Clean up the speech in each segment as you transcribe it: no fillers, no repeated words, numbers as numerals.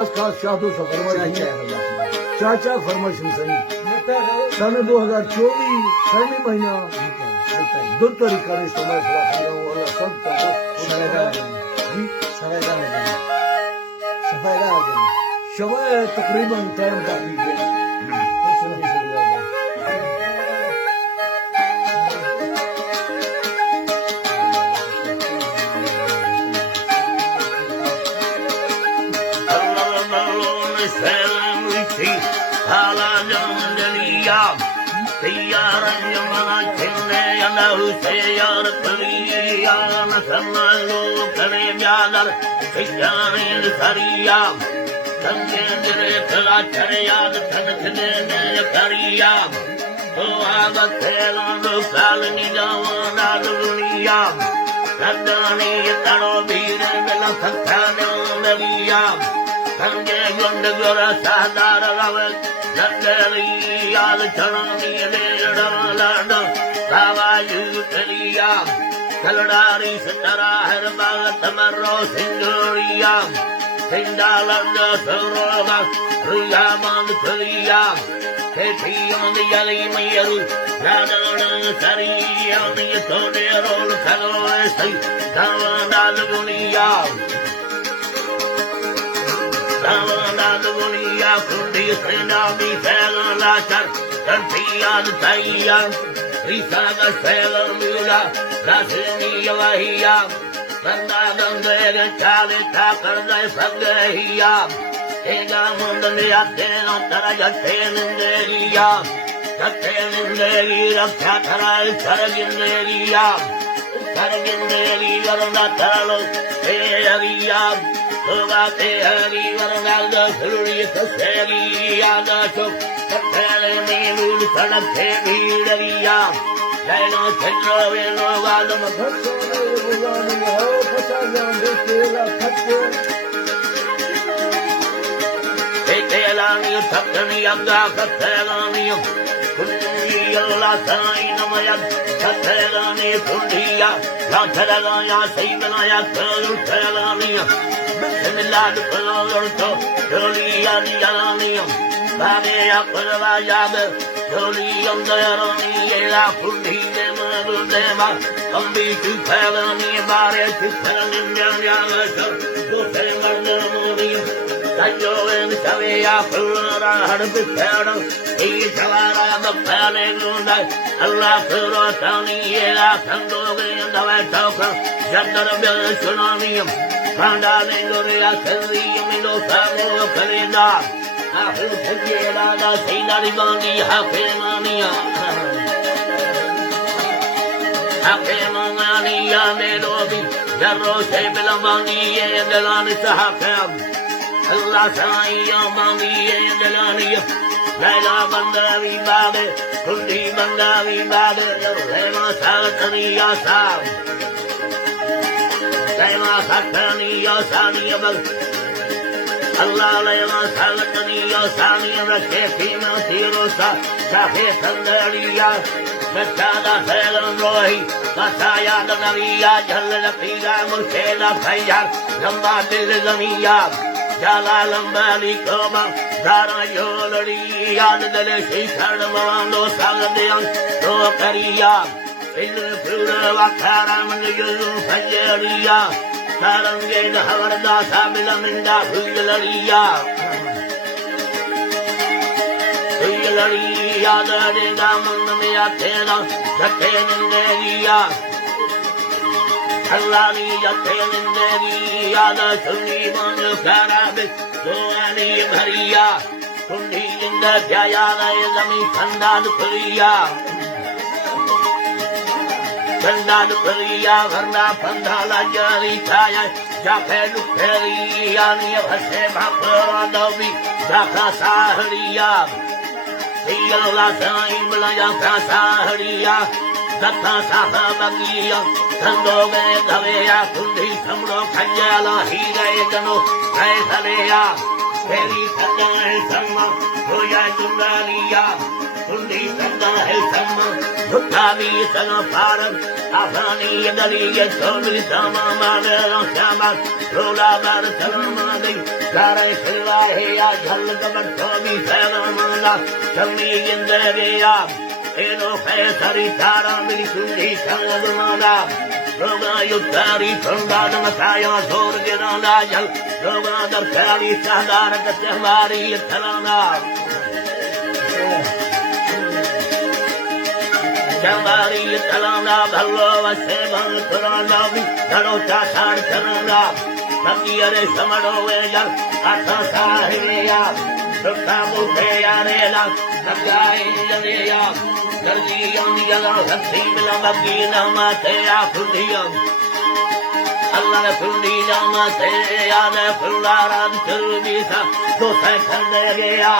खास चाहतो चाचा फरमाइश सही सन 2024 सही महीना 2 तारीख का समय सब शवाय तकरीबन टाइम बाकी है Kalodari Sitara Herbaga Tamaro Sindoria Sindalanda Sorova Ruyaman Tulia Keti on the Yali Mayaru Radona Sari on the Tonero Kaloesi Kavana Lunia Kavana Lunia Kundi Sinabi Felachar Kantian Tayan Risaga Selamura Rasini Yavahia Sandaganga Chali Takarda Sagahia Ega Mundania Tena Tarajateninderia Tateninderia Tatara Saraginderia Saraginderia Natalo Eria Uvate Hari Varanaga Suri Saseria Nacho Tatelindu Sanateviria Dino Centro Vino Vadam Ekelani Tapani Yanga Katelani Kundiya Lasainamaya Katelani Kundiya Lantaragaya Sivanaya Kalutelani Bismillah Kulurto Julia Dialani Babia Kulavaya Jolly on the Army, La Pundi, Dema, Combi to Pelani, Barre to Pelani, to Pelani, Sanjo and Savia, Pura, had a bit better, each Avara, the Pelagunda, Allah Pura, Tony, Yela, Tango, and the White Talker, Jandar Tsunami, Panda, Nengoria, Kelly, Milo, Savo, Kalina. I feel forget I say that it's only happy money. Happy money, I made of it. The rose table of money, and the land is a happy. Allah say your money, and the land is Laila Bandari Bade, Kundi Bandari Bade, Lema Salatani Yasa. Lema Satani Yasani. Allah lema salatani yasani rakhe ma tirosa sahe sandariya Machada selam rohi Masaya danariya Jalla piga murkela khayar Lamba dil zamiya Jala lamba likoma Dara yolari Yad dale shishar mawando sagadayan Do kariya Illu pura vakara manjuru fajariya Sarange the Havarda Sabilaminda Huyalaria Huyalaria the Dingamania Tena the Teninderia Alani Yateninderia the Suniman Karabis Suani Maria Sundi in the Jayana Yami Kanda Korea Kanda Korea, Varna Pandala Jarikaya, Japan Korea, Hasema Puranovi, Jaka Saharia, Siola Saimala Saharia, Jaka Sahabagia, Kando Gavea, Kundi Samro Kajala, Hidayano, Kaisalea, Peri Kanda Sama, Koya Jungaria, Kundi Kanda Sama. Tabi sana param, afani yadali yasoli sama madam sama, rola bar salamadi, karai silva heya jal gabar tabi salamanda, chami yindereya, eno khay sari tara mili sundi sangadmada, roga yutari kandana masaya zor giranda jal, roga dar kari sahdar katyamari yathalanda. Jamari talanda bhallo vasevan kuranda vi daro chasar talanda Nabiyare samado vejal atha sahiya Dukha mukheya rela Nabiyai janeya Jaldi yandiyala Sakti bila babgina mateya kundiyam Allah ne kundi namateya ne kullarad turbisa Dosai kandeya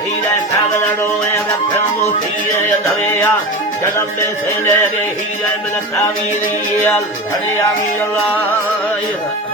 Hile sagalado ega kamu siye dhaveya Jadambe sendege hile bila kaviri al Hare Amir Allah